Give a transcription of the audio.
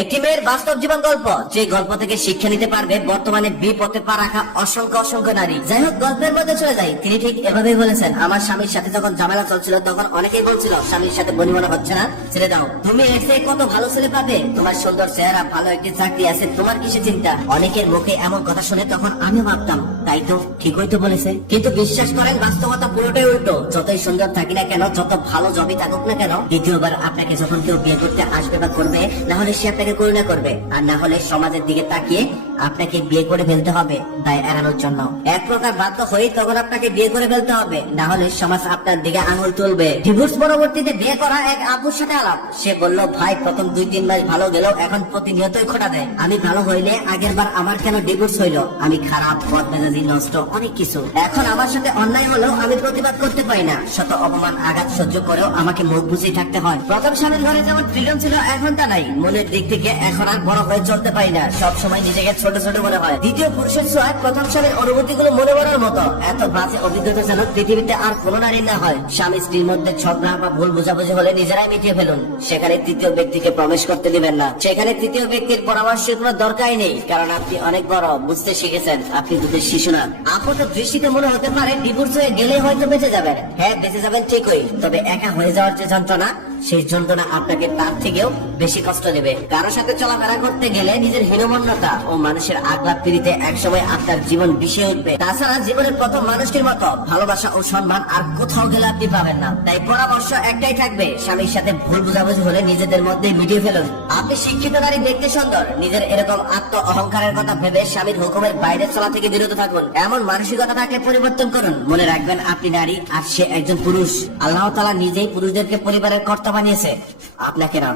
একটি মেয়ের বাস্তব জীবন গল্প, যে গল্প থেকে শিক্ষা নিতে পারবে বর্তমানে বিপথে পা রাখা অসংখ্য অসংখ্য নারী। যাই হোক, গল্পের মধ্যে চলে যাই। তিনি ঠিক এভাবেই বলেছেন, আমার স্বামীর সাথে যখন ঝামেলা চলছিল, তখন অনেকেই বলছিল, স্বামীর সাথে বনিমনা হচ্ছে না, ছেড়ে দাও। তুমি এসে কত ভালো ছেলে পাবে? তোমার সুন্দর চেহারা, ভালো একটি চাকরি আছে, তোমার কিসে চিন্তা? অনেকের মুখে এমন কথা শুনে তখন আমি ভাবতাম, তাই তো, ঠিকই তো বলেছে। কিন্তু বিশ্বাস করেন, বাস্তবতা পুরোটাই উল্টো। যতই সুন্দর থাকি না কেন, যত ভালো জবই থাকুক না কেন, দ্বিতীয়বার আপনাকে যখন কেউ বিয়ে করতে আসবে বা করবে, না হলে সে আপনাকে করুণা করবে। আর না হলে সমাজের দিকে তাকিয়ে আপনাকে বিয়ে করে ফেলতে হবে, দায় এড়ানোর জন্য। এক প্রকার বাধ্য হয়ে তখন আপনাকে বিয়ে করে ফেলতে হবে। না হলে সমাজ আপনার দিকে আঙুল তুলবে। ডিভোর্স পরবর্তীতে বিয়ে করা এক আপুর সাথে আলাপ। সে বলল, ভাই, প্রথম দুই তিন মাস ভালো গেল এখন প্রতিনিয়তই খোটা দেয়। আমি ভালো হইলে আগের বার আমার কেন ডিভোর্স হইল? আমি খারাপ পথ মেজাজি নষ্ট, অনেক কিছু। এখন আমার সাথে অন্যায় হলেও আমি প্রতিবাদ করতে পারি না। শত অপমান, আঘাত সহ্য করেও আমাকে মুখ বুঝিয়ে থাকতে হয়। প্রথম স্বামীর ঘরে যেমন ফ্রিডম ছিল, এখন তা নাই। মনের দিক থেকে এখন আর বড় হয়ে চলতে পারি না। সব সময় নিজেকে ছোট ছোট মনে হয়। দ্বিতীয় পুরুষের ছোঁয়ায় প্রথম স্বামীর অনুভূতি গুলো মনে করার মতো। এত বাজে অভিজ্ঞতা যেন পৃথিবীতে আর কোনো নারী না হয়। স্বামী স্ত্রীর মধ্যে ঝগড়া বা ভুল বোঝাবুঝি হলে নিজেরাই মিটিয়ে ফেলুন। সেখানে তৃতীয় ব্যক্তিকে প্রবেশ করতে দিবেন না। সেখানে তৃতীয় ব্যক্তির পরামর্শের কোনো দরকারই নেই, কারণ আপনি অনেক বড়, বুঝতে শিখেছেন। আপনি দুধের শিশু না। আপাত দৃষ্টিতে মনে হতে পারে ডিভোর্স হয়ে গেলে হয়তো বেঁচে যাবেন। হ্যাঁ বেঁচে যাবেন ঠিকই, তবে একা হয়ে যাওয়ার যে যন্ত্রণা সেই যন্ত্রণা আপনাকে তার থেকেও বেশি কষ্ট দেবে। কারও সাথে চলাফেরা করতে গেলে নিজের হীনমন্যতা ও মানুষের আগ্রাত পিড়িতে একসময় আপনার জীবন বিষে উঠবে। তাছাড়া জীবনের প্রথম মানুষটির মতো ভালোবাসা ও সম্মান আর কোথাও গেলে আপনি পাবেন না। তাই পরামর্শ একটাই থাকবে, স্বামীর সাথে ভুল বোঝাবুঝি হলে নিজেদের মধ্যে মিটিয়ে ফেলুন। আপনি শিক্ষিত নারী, দেখতে সুন্দর, নিজের এরকম আত্ম অহংকারের কথা ভেবে স্বামীর হুকুমের বাইরে চলা থেকে বিরত থাকুন। এমন মানসিকতা থাকলে পরিবর্তন করুন। মনে রাখবেন আপনি নারী আর সে একজন পুরুষ। আল্লাহ তালা নিজেই পুরুষদেরকে পরিবারের কর্তা বানিয়েছে। আপনাকে না।